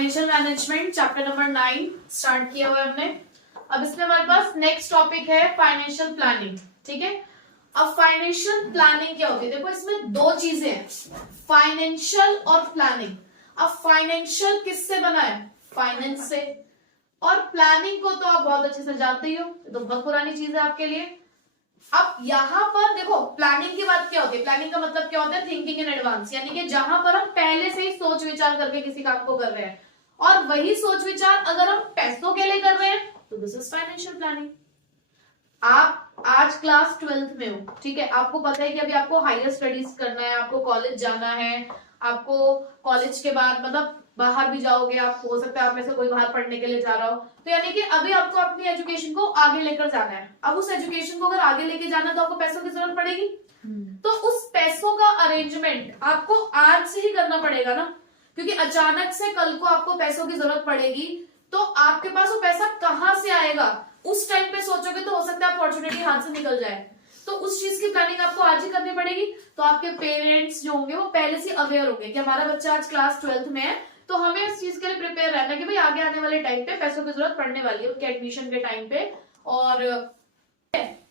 Financial management chapter number 9 start किया हुआ है हमने। अब इसमें हमारे पास नेक्स्ट टॉपिक है फाइनेंशियल प्लानिंग। ठीक है, अब फाइनेंशियल प्लानिंग क्या होती है? देखो इसमें दो चीजें हैं, फाइनेंशियल और प्लानिंग। अब फाइनेंशियल किससे बना है? फाइनेंस से। और प्लानिंग को तो आप बहुत अच्छे से जानते ही हो, तो बहुत पुरानी चीज है आपके लिए। अब यहां पर देखो प्लानिंग की बात क्या होती है? प्लानिंग का मतलब क्या होता है? थिंकिंग इन एडवांस, यानी कि जहां पर हम पहले से ही सोच विचार करके किसी काम को कर रहे हैं, और वही सोच विचार अगर हम पैसों के लिए कर रहे हैं तो दिस इज फाइनेंशियल प्लानिंग। आप आज क्लास 12th में हो, ठीक है, आपको पता है कि अभी आपको हायर स्टडीज करना है, आपको कॉलेज जाना है, आपको कॉलेज के बाद मतलब बाहर भी जाओगे, आप हो सकता है आप में से कोई बाहर पढ़ने के लिए जा रहा हो, तो यानी कि अभी आपको अपनी एजुकेशन को आगे लेकर जाना है। अब उस एजुकेशन को अगर आगे लेके जाना है तो आपको पैसों की जरूरत पड़ेगी। तो उस पैसों का अरेंजमेंट आपको आज से ही करना पड़ेगा ना, क्योंकि अचानक से कल को आपको पैसों की जरूरत पड़ेगी तो आपके पास वो पैसा कहां से आएगा? उस टाइम पे सोचोगे तो हो सकता है अपॉर्चुनिटी हाथ से निकल जाए, तो उस चीज की प्लानिंग आपको आज ही करनी पड़ेगी। तो आपके पेरेंट्स जो होंगे वो पहले से अवेयर होंगे कि हमारा बच्चा आज क्लास 12th में है, तो हमें इस चीज के लिए प्रिपेयर रहना है कि भाई आगे आने वाले टाइम पे पैसों की जरूरत पड़ने वाली है उनके एडमिशन के टाइम पे, और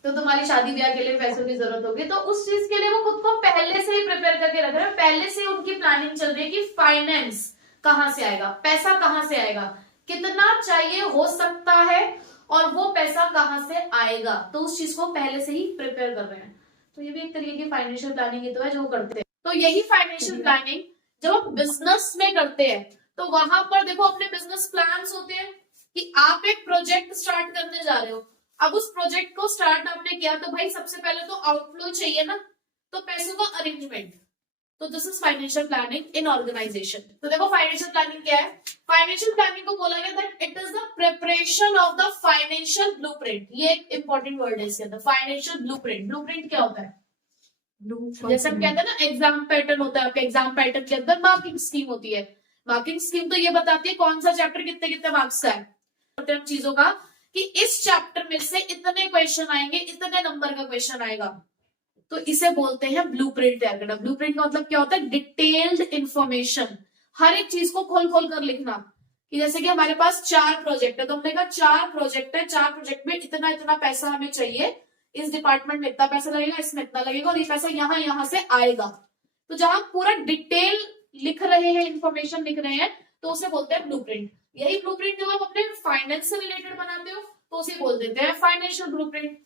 तो तुम्हारी शादी ब्याह के लिए पैसों की जरूरत होगी। तो उस चीज के लिए वो खुद को पहले से ही प्रिपेयर करके रख रहे हैं, पहले से उनकी प्लानिंग चल रही है कि फाइनेंस कहां से आएगा, पैसा कहां से आएगा, कितना चाहिए हो सकता है, और वो पैसा कहां से आएगा, तो उस चीज को पहले से ही प्रिपेयर कर रहे हैं। तो ये भी एक तरीके की फाइनेंशियल प्लानिंग ही तो है जो करते हैं। तो यही फाइनेंशियल प्लानिंग जब आप बिजनेस में करते हैं तो वहां पर देखो अपने बिजनेस प्लान्स होते हैं कि आप एक प्रोजेक्ट स्टार्ट करने जा रहे हो। अब उस प्रोजेक्ट को स्टार्ट आपने किया तो भाई सबसे पहले तो आउटफ्लो चाहिए ना, तो पैसों का अरेंजमेंट, तो this is financial planning in organization. तो देखो फाइनेंशियल प्लानिंग क्या है? फाइनेंशियल प्लानिंग को बोला गया that it is the preparation of the financial blueprint. ये एक इंपॉर्टेंट वर्ड है इसके अंदर, फाइनेंशियल ब्लूप्रिंट। ब्लूप्रिंट क्या होता है? जैसे हम कहते हैं ना एग्जाम पैटर्न होता है, आपके एग्जाम पैटर्न के अंदर मार्किंग स्कीम होती है। मार्किंग स्कीम तो ये बताती है कौन सा चैप्टर कितने कितने मार्क्स का है, चीजों का कि इस चैप्टर में से इतने क्वेश्चन आएंगे, इतने नंबर का क्वेश्चन आएगा, तो इसे बोलते हैं ब्लूप्रिंट तैयार करना। ब्लूप्रिंट का मतलब क्या होता है? डिटेल्ड इंफॉर्मेशन, हर एक चीज को खोल खोल कर लिखना। कि जैसे कि हमारे पास 4 प्रोजेक्ट है, तो हमने कहा 4 प्रोजेक्ट है, 4 प्रोजेक्ट में इतना इतना पैसा हमें चाहिए, इस डिपार्टमेंट में इतना पैसा लगेगा, इसमें इतना लगेगा, और ये पैसा यहाँ यहाँ से आएगा। तो जहां पूरा डिटेल लिख रहे हैं, इंफॉर्मेशन लिख रहे हैं, तो उसे बोलते हैं ब्लूप्रिंट। यही ब्लूप्रिंट जब आप अपने फाइनेंस से रिलेटेड बनाते हो तो उसे बोल देते हैं financial blueprint.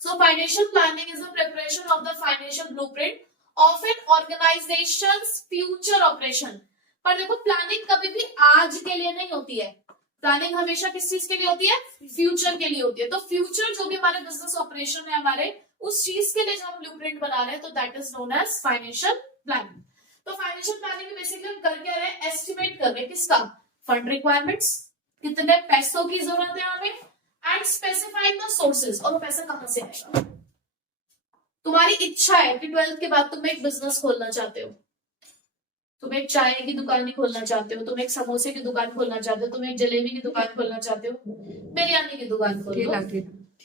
So financial planning is the preparation of the financial blueprint of an organization's future operation। पर देखो प्लानिंग कभी भी आज के लिए नहीं होती है, प्लानिंग हमेशा किस चीज के लिए होती है? फ्यूचर के लिए होती है। तो फ्यूचर जो भी हमारे बिजनेस ऑपरेशन है हमारे, उस चीज के लिए जो हम ब्लूप्रिंट बना रहे हैं, तो that is known as financial planning. तो फाइनेंशियल प्लानिंग में बेसिकली हम कर क्या रहे हैं? एस्टिमेट कर रहे हैं किसका? फंड रिक्वायरमेंट्स, कितने पैसों की जरूरत है हमें, एंड स्पेसिफाइंग द सोर्सेज, और वो पैसा कहां से आएगा। तुम्हारी इच्छा है कि 12th के बाद तुम एक बिजनेस खोलना चाहते हो, तुम एक चाय की दुकान खोलना चाहते हो, तुम एक समोसे की दुकान खोलना चाहते हो, तुम एक जलेबी की दुकान खोलना चाहते हो, बिरयानी की दुकान खोलना,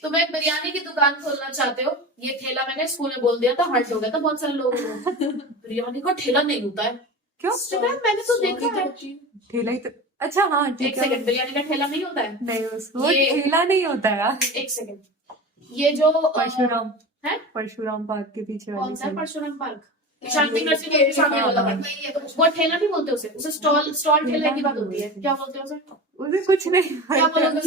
तुम एक बिरयानी की दुकान खोलना चाहते हो। ये ठेला मैंने स्कूल में बोल दिया था, हर्ट हो गया था बहुत सारे लोगों को। बिरयानी का ठेला नहीं होता है क्यों? मैंने तो देखा है ठेला ही तो, अच्छा हाँ एक सेकंड, बिरयानी का ठेला नहीं होता है? नहीं, उसको ये ठेला नहीं होता यार। एक सेकंड, ये जो परशुराम है, परशुराम पार्क के पीछे वाली कौन सा साइड। परशुराम पार्क? शांति नर्सिंग होम के सामने वाला पार्क। वो ठेला नहीं बोलते उसे स्टॉल ठेले की बात होती है। क्या बोलते हैं उसे कुछ नहीं, क्या बोलोगे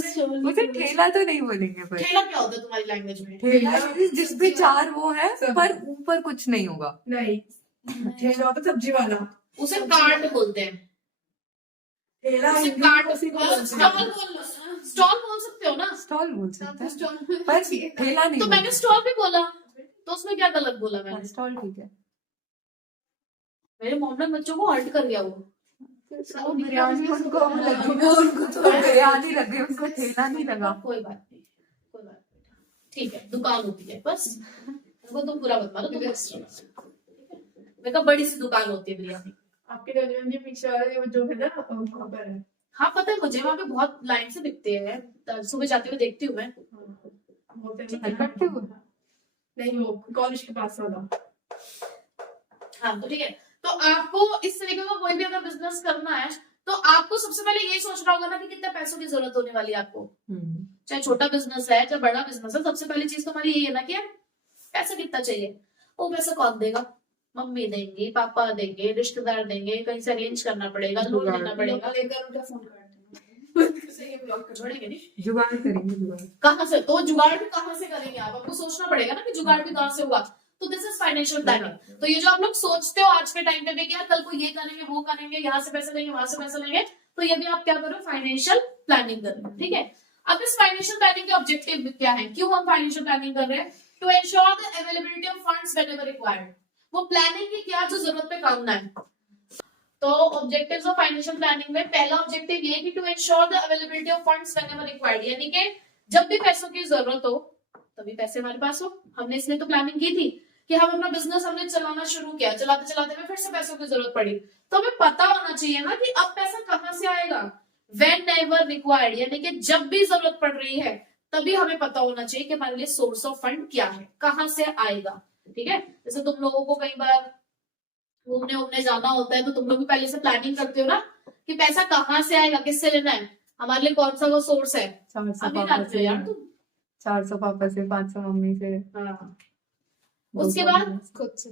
उसे ठेला तो नहीं बोलेंगे। पर ठेला क्या होता है तुम्हारी लैंग्वेज में? ठेला जिसपे 4 वो है पर ऊपर कुछ नहीं होगा। नहीं, ठेला होता सब्जी वाला, उसे कार्ट बोलते हैं। ठेला उसे कार्ट, स्टॉल बोल सकते हो ना? स्टॉल बोल सकते हैं पर ठेला नहीं। तो मैंने स्टॉल भी बोला, तो उसमें क्या गलत बोला मैंने? स्टॉल ठीक है। मेरे मोहम्मद बच्चों को हर्ट कर गया वो। बिरयानी उनको तो बिरयानी लगी, उनको ठेला नहीं लगा। कोई बात नहीं, कोई बात नहीं, ठीक है, दुकान होती है बस, उनको तुम पूरा बता दो। मेरे को बड़ी सी दुकान होती है बिरयानी। आपके रेस्टोरेंट के पीछे वाले वो जो है ना, वहाँ पर है। हाँ पता है मुझे, वहाँ पे बहुत लाइन से बिकते हैं, सुबह जाते हुए देखती हूँ मैं। इकट्ठे हुए नहीं, वो कॉलेज के पास वाला। हाँ तो ठीक है, तो आपको इस तरीके का कोई भी अगर बिजनेस करना है तो आपको सबसे पहले ये सोचना होगा ना कि कितने पैसों की जरूरत होने वाली है आपको। चाहे छोटा बिजनेस है चाहे बड़ा बिजनेस है, सबसे पहली चीज तो हमारी यही है ना कि यार पैसा कितना चाहिए। वो पैसा कौन देगा? मम्मी देंगी, पापा देंगे, रिश्तेदार देंगे, कहीं से अरेंज करना पड़ेगा, लोन लेना पड़ेगा। लेकर उनका फोन काटते हैं से ये ब्लॉक कर छोड़ेंगे नहीं। जुगाड़ करेंगे जुगाड़। कहाँ से? तो जुगाड़ भी कहाँ से करेंगे आप? आपको सोचना पड़ेगा ना कि जुगाड़ भी कहाँ से होगा। तो दिस इज फाइनेंशियल प्लानिंग। तो ये जो आप लोग सोचते हो आज के टाइम पे भी कि यार कल को ये करेंगे वो करेंगे, यहाँ से पैसे लेंगे वहां से पैसे लेंगे, तो ये भी आप क्या करो? फाइनेंशियल प्लानिंग कर रहे हो। ठीक है, अब इस फाइनेंशियल प्लानिंग के ऑब्जेक्टिव क्या है, क्यों हम फाइनेंशियल प्लानिंग कर रहे हैं? To ensure the availability of funds whenever required. वो प्लानिंग की क्या जो जरूरत पे काम ना है। तो ऑब्जेक्टिव्स ऑफ फाइनेंशियल प्लानिंग में पहला ऑब्जेक्टिव ये कि to ensure the availability of funds whenever required, यानी कि जब भी पैसों की जरूरत हो तभी पैसे हमारे पास हो। हमने इसलिए तो प्लानिंग की थी कि हम अपना बिजनेस हमने चलाना शुरू किया, चलाते चलाते में फिर से पैसों की जरूरत पड़ी, तो हमें पता होना चाहिए ना कि अब पैसा कहाँ से आएगा। whenever required, यानी कि जब भी जरूरत पड़ रही है तभी हमें पता होना चाहिए कि हमारे लिए सोर्स ऑफ फंड क्या है, कहाँ से आएगा। ठीक है, जैसे तुम लोगों को कई बार घूमने घूमने जाना होता है तो तुम लोग भी पहले से प्लानिंग करते हो ना कि पैसा कहाँ से आएगा, किससे लेना है, हमारे लिए कौन सा वो सोर्स है। 400 अभी पापा करते हो से, यार तुम। 400 पापा से, 500 मम्मी से। हाँ। उसके बाद खुद से।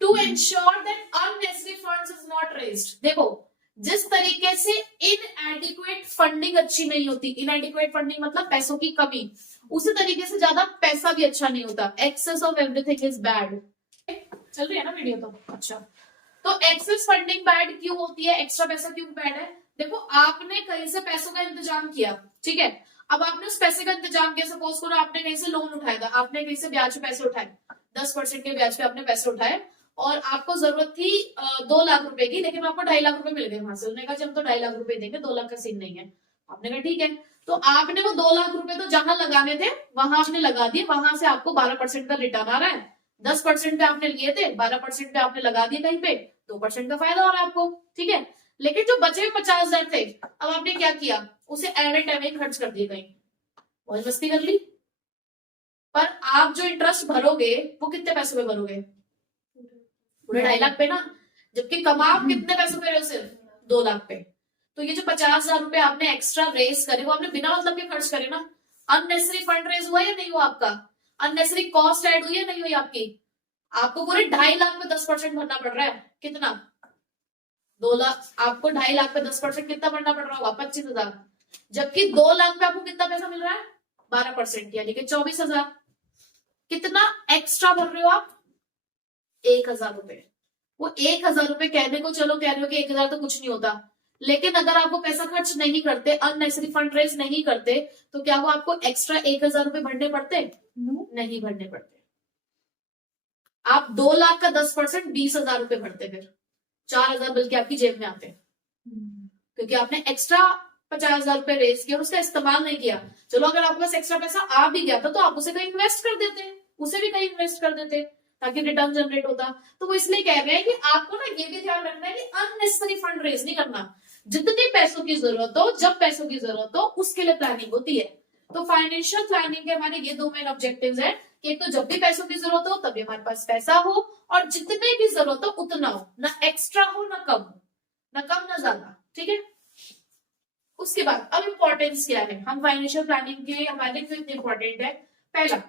To ensure that unnecessary funds is not raised. देखो जिस तरीके से इनएडिक्वेट फंडिंग अच्छी नहीं होती, इनएडिक्वेट फंडिंग मतलब पैसों की कमी, उसी तरीके से ज्यादा पैसा भी अच्छा नहीं होता। Excess of everything is bad. चल रही है ना वीडियो? तो अच्छा, तो एक्सेस फंडिंग बैड क्यों होती है, एक्स्ट्रा पैसा क्यों बैड है? देखो आपने कहीं से पैसों का इंतजाम किया, ठीक है, अब आपने उस पैसे का इंतजाम किया, सपोज करो आपने कहीं से लोन उठाया था, आपने कहीं से ब्याज पे पैसे उठाए, 10% के ब्याज पे आपने पैसे उठाए और आपको जरूरत थी 2 लाख रुपए की, लेकिन आपको 2.5 लाख रुपए मिल गए वहां से। उन्होंने कहा हम तो 2.5 लाख रुपए देंगे, 2 लाख का सीन नहीं है। आपने कहा ठीक है, तो आपने वो 2 लाख रुपए तो जहां लगाने थे वहां आपने लगा दिए, वहां से आपको 12% का रिटर्न आ रहा है। 10% पे आपने लिए थे, 12% पे आपने लगा दिए कहीं पे, 2% का फायदा हो रहा है आपको। ठीक है, लेकिन जो बचे हुए 50,000 थे, अब आपने क्या किया, उसे एवरी टाइम खर्च कर दिए, कहीं मौज मस्ती कर ली। पर आप जो इंटरेस्ट भरोगे वो कितने पैसों पे भरोगे? पूरे 2.5 लाख पे ना, जबकि कमा आप कितने पैसों पे रहे हो? सिर्फ 2 लाख पे। तो ये जो 50,000 रुपए आपने एक्स्ट्रा रेस करे वो आपने बिना मतलब के खर्च करे ना। अननेसेसरी फंड रेज हुआ या नहीं हुआ आपका? अननेसेसरी कॉस्ट ऐड हुई या नहीं हुई आपकी? आपको पूरे 2.5 लाख पे 10% भरना पड़ रहा है। कितना? 2 लाख। आपको 2.5 लाख पे 10% कितना भरना पड़ रहा होगा? 25,000। जबकि 2 लाख पे आपको कितना पैसा मिल रहा है? 12%, यानी कि 24,000। कितना एक्स्ट्रा भर रहे हो आप? 1,000 रुपए। वो 1,000 रुपए कहने को चलो कह रहे हो कि 1,000 तो कुछ नहीं होता, लेकिन अगर आप वो पैसा खर्च नहीं करते, अननेसेसरी फंड रेज नहीं करते, तो क्या वो आपको एक्स्ट्रा 1,000 रुपए भरने पड़ते? नहीं भरने पड़ते। आप 2 लाख का 10% 20,000 रुपए भरते, फिर 4,000 बल्कि आपकी जेब में आते, क्योंकि आपने एक्स्ट्रा 50,000 रुपए रेज किया और उसका इस्तेमाल नहीं किया। चलो अगर आपके पास एक्स्ट्रा पैसा आ भी गया था तो आप उसे कहीं इन्वेस्ट कर देते, उसे भी कहीं इन्वेस्ट कर देते ताकि रिटर्न जनरेट होता। तो वो इसलिए कह रहे हैं कि आपको ना ये भी ध्यान रखना है कि अननेसेसरी फंड रेज नहीं करना। जितनी पैसों की जरूरत हो, जब पैसों की जरूरत हो, उसके लिए प्लानिंग होती है। तो फाइनेंशियल प्लानिंग के हमारे ये 2 मेन ऑब्जेक्टिव्स हैं कि एक तो जब भी पैसों की जरूरत हो तभी हमारे पास पैसा हो, और जितने की जरूरत हो उतना हो, ना एक्स्ट्रा हो ना कम हो, ना कम ना ज्यादा। ठीक है, उसके बाद अब इंपॉर्टेंस क्या है, हम फाइनेंशियल प्लानिंग के हमारे लिए क्यों इंपॉर्टेंट है? पहला,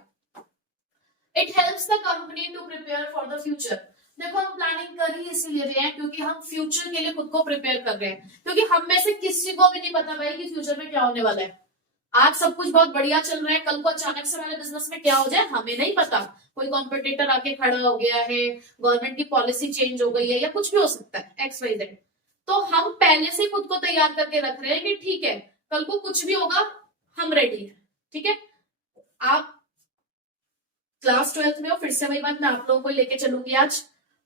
it helps the company to prepare for the future. देखो हम प्लानिंग कर ही इसीलिए रहे हैं क्योंकि हम फ्यूचर के लिए खुद को प्रिपेयर कर रहे हैं, क्योंकि हम में से किसी को भी नहीं पता भाई कि फ्यूचर में क्या होने वाला है। आज सब कुछ बहुत बढ़िया चल रहा है, कल को अचानक से हमारे बिजनेस में क्या हो जाए हमें नहीं पता। कोई कॉम्पिटिटर आके खड़ा हो गया है, गवर्नमेंट की पॉलिसी चेंज हो गई है, या कुछ भी हो सकता है, XYZ। तो हम पहले से खुद को तैयार करके रख रहे हैं कि ठीक है कल को कुछ भी होगा हम रेडी हैं। ठीक है, आप क्लास 12th में हो, फिर से वही बात मैं आप लोगों को लेके चलूंगी आज।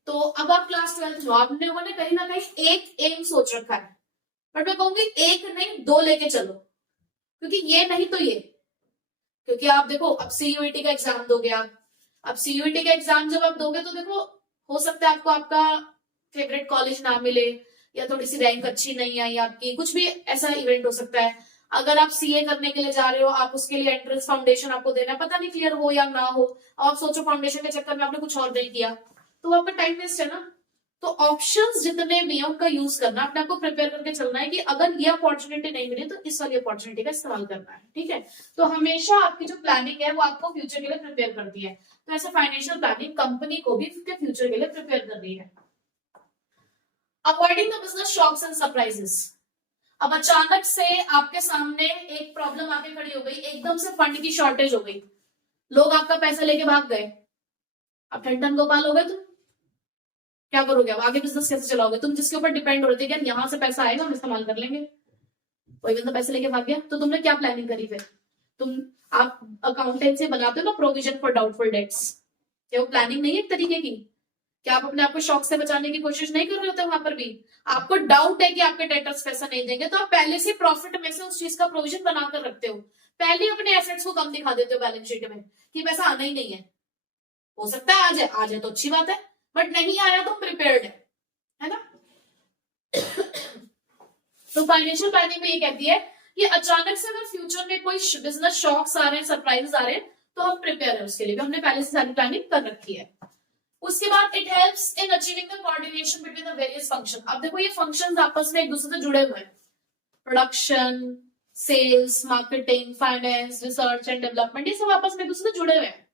तो अब आप क्लास 12th में हो, आप लोगों ने कहीं ना कहीं एक एम सोच रखा है, बट मैं कहूंगी एक नहीं 2 लेके चलो, क्योंकि ये नहीं तो ये। क्योंकि आप देखो अब CUET का एग्जाम दोगे आप, अब CUET का एग्जाम जब आप दोगे तो देखो हो सकता है आपको आपका फेवरेट कॉलेज ना मिले, या थोड़ी सी रैंक अच्छी नहीं आई आपकी, कुछ भी ऐसा इवेंट हो सकता है। अगर आप CA करने के लिए जा रहे हो, आप उसके लिए एंट्रेंस फाउंडेशन आपको देना है, पता नहीं क्लियर हो या ना हो, अब आप सोचो फाउंडेशन के चक्कर में आपने कुछ और नहीं किया, तो आपका टाइम वेस्ट है ना। तो ऑप्शंस जितने भी हैं उनका यूज करना, अपने आप को प्रिपेयर करके चलना है कि अगर ये अपॉर्चुनिटी नहीं मिली तो इस वाली अपॉर्चुनिटी का इस्तेमाल करना है, ठीक है। तो हमेशा आपकी जो प्लानिंग है वो आपको फ्यूचर के लिए प्रिपेयर करती है। तो ऐसे फाइनेंशियल प्लानिंग कंपनी को भी फ्यूचर के लिए प्रिपेयर कर रही है। Avoiding the business shocks and surprises. अब अचानक से आपके सामने एक प्रॉब्लम आके खड़ी हो गई, एकदम से फंड की शॉर्टेज हो गई, लोग आपका पैसा लेके भाग गए, अब ठंडन गोपाल हो गए, तुम क्या करोगे? अब आगे बिजनेस कैसे चलाओगे? तुम जिसके ऊपर डिपेंड हो रहे थे कि यार यहाँ से पैसा आएगा हम इस्तेमाल कर लेंगे, कोई बंदा पैसे लेके भाग गया, तो तुमने क्या प्लानिंग करी फिर? आप अकाउंटेंसी बनाते हो ना, प्रोविजन फॉर डाउटफुल डेट्स, क्या वो प्लानिंग नहीं है एक तरीके की? क्या आप अपने आप को शॉक से बचाने की कोशिश नहीं कर रहे होते? वहां पर भी आपको डाउट है कि आपके डेटर्स पैसा नहीं देंगे, तो आप पहले से प्रॉफिट में से उस चीज का प्रोविजन बनाकर रखते हो, पहले अपने एसेट्स को कम दिखा देते हो बैलेंस शीट में कि पैसा आना ही नहीं है। हो सकता है आ जाए तो अच्छी बात है, बट नहीं आया तो प्रिपेयर्ड है ना। तो फाइनेंशियल प्लानिंग में ये कहती है कि अचानक से अगर फ्यूचर में कोई बिजनेस शॉक्स आ रहे हैं, सरप्राइजेस आ रहे हैं, तो हम प्रिपेयर है उसके लिए भी, हमने पहले से सारी प्लानिंग कर रखी है। उसके बाद it helps in achieving the coordination between the various function. अब देखो ये फंक्शंस आपस में एक दूसरे से जुड़े हुए हैं, production, sales, marketing, finance, research and development, ये सब आपस में एक दूसरे से जुड़े हुए हैं।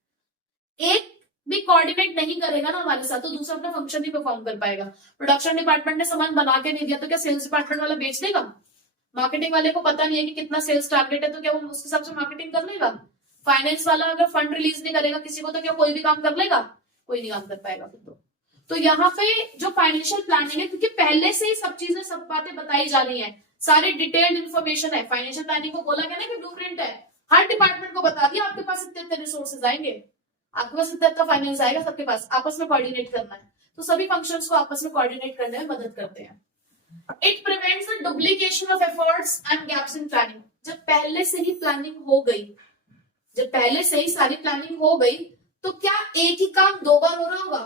एक भी कोऑर्डिनेट नहीं करेगा ना हमारे साथ तो दूसरा अपना फंक्शन नहीं परफॉर्म कर पाएगा। प्रोडक्शन डिपार्टमेंट ने सामान बना के नहीं दिया तो क्या सेल्स डिपार्टमेंट वाला बेच देगा? मार्केटिंग वाले को पता नहीं है कि कितना सेल्स टारगेट है तो क्या वो उसके हिसाब से मार्केटिंग कर लेगा? फाइनेंस वाला अगर फंड रिलीज नहीं करेगा किसी को तो क्या कोई भी काम कर लेगा? कोई नहीं काम कर पाएगा फिर तो यहाँ पे जो फाइनेंशियल प्लानिंग है, क्योंकि पहले से ही सब चीजें, सब बातें बताई जा रही है, सारी डिटेल्ड इन्फॉर्मेशन है। फाइनेंशियल प्लानिंग को बोला गया ना कि ब्लूप्रिंट है, हर डिपार्टमेंट को बता दिया आपके पास इतने रिसोर्सेज आएंगे, आपके पास इतना फाइनेंस आएगा, सबके पास आपस में कोऑर्डिनेट करना है, तो सभी फंक्शंस को आपस में कोऑर्डिनेट करने में मदद करते हैं। It prevents the duplication of efforts and gaps in planning. जब पहले से ही प्लानिंग हो गई, जब पहले से ही सारी प्लानिंग हो गई, तो क्या एक ही काम दो बार हो रहा होगा?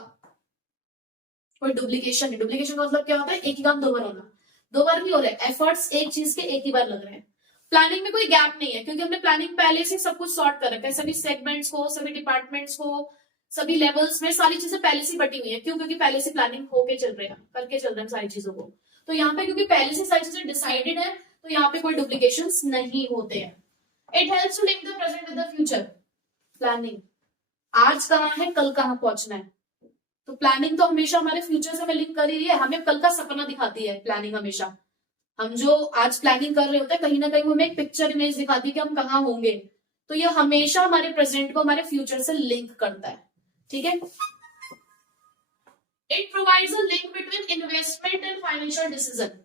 कोई डुप्लीकेशन नहीं। डुप्लीकेशन का मतलब क्या होता है? एक ही काम दो बार होना। दो बार नहीं हो रहा है, एफर्ट्स एक चीज के एक ही बार लग रहे हैं। प्लानिंग में कोई गैप नहीं है क्योंकि हमने प्लानिंग पहले से सब कुछ सॉर्ट कर रखा है, सभी सेगमेंट्स को, सभी डिपार्टमेंट्स को, सभी लेवल्स में सारी चीजें पहले से बटी हुई है। क्यों? क्योंकि पहले से प्लानिंग होके चल रहे हैं, करके चल रहे हैं सारी चीजों को। तो यहाँ पे क्योंकि पहले से सारी चीजें डिसाइडेड है तो यहाँ पे कोई डुप्लीकेशंस नहीं होते हैं। It helps to link the present with the future. Planning आज कहाँ है, कल कहाँ पहुंचना है, तो प्लानिंग तो हमेशा हमारे फ्यूचर से हमें लिंक कर ही रही है, हमें कल का सपना दिखाती है प्लानिंग हमेशा। हम जो आज प्लानिंग कर रहे होते हैं कहीं ना कहीं हमें एक पिक्चर इमेज दिखाती है कि हम कहाँ होंगे, तो ये हमेशा हमारे प्रेजेंट को हमारे फ्यूचर से लिंक करता है, ठीक है। It provides a link between investment and financial decision.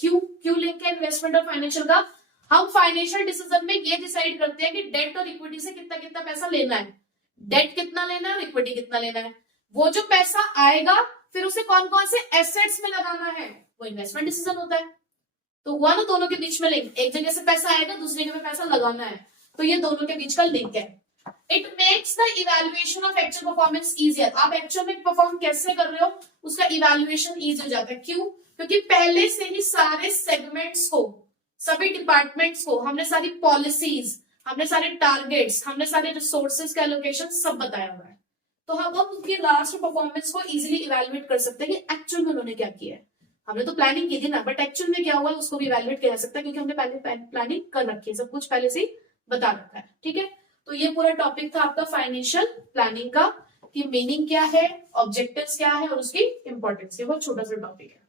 क्यों लिंक है इन्वेस्टमेंट और फाइनेंशियल का? हम फाइनेंशियल डिसीजन में ये डिसाइड करते हैं कि डेट और इक्विटी से कितना कितना पैसा लेना है, डेट कितना लेना है और इक्विटी कितना लेना है। वो जो पैसा आएगा फिर उसे कौन कौन से एसेट्स में लगाना है, वो इन्वेस्टमेंट डिसीजन होता है। तो हुआ ना दोनों के बीच में लिंक, एक जगह से पैसा आएगा दूसरी जगह में पैसा लगाना है, तो ये दोनों के बीच का लिंक है। It makes the evaluation of actual performance easier. आप एक्चुअल में परफॉर्म कैसे कर रहे हो उसका इवैल्यूएशन इजी हो जाता है। क्यों? क्योंकि पहले से ही सारे सेगमेंट्स को, सभी डिपार्टमेंट्स को हमने सारी पॉलिसीज, हमने सारे टारगेट्स, हमने सारे रिसोर्सेज का एलोकेशन सब बताया हुआ है, तो हम उनकी लास्ट परफॉर्मेंस को इजीली इवैल्यूएट कर सकते हैं कि एक्चुअल में उन्होंने क्या किया है। हमने तो प्लानिंग की थी ना, बट एक्चुअल में क्या हुआ उसको भी इवैल्यूएट किया जा सकता है क्योंकि हमने पहले प्लानिंग कर रखी है, सब कुछ पहले से ही बता रखा है, ठीक है। तो ये पूरा टॉपिक था आपका फाइनेंशियल प्लानिंग का, कि मीनिंग क्या है, ऑब्जेक्टिव्स क्या है और उसकी इंपॉर्टेंस, ये बहुत छोटा सा टॉपिक है।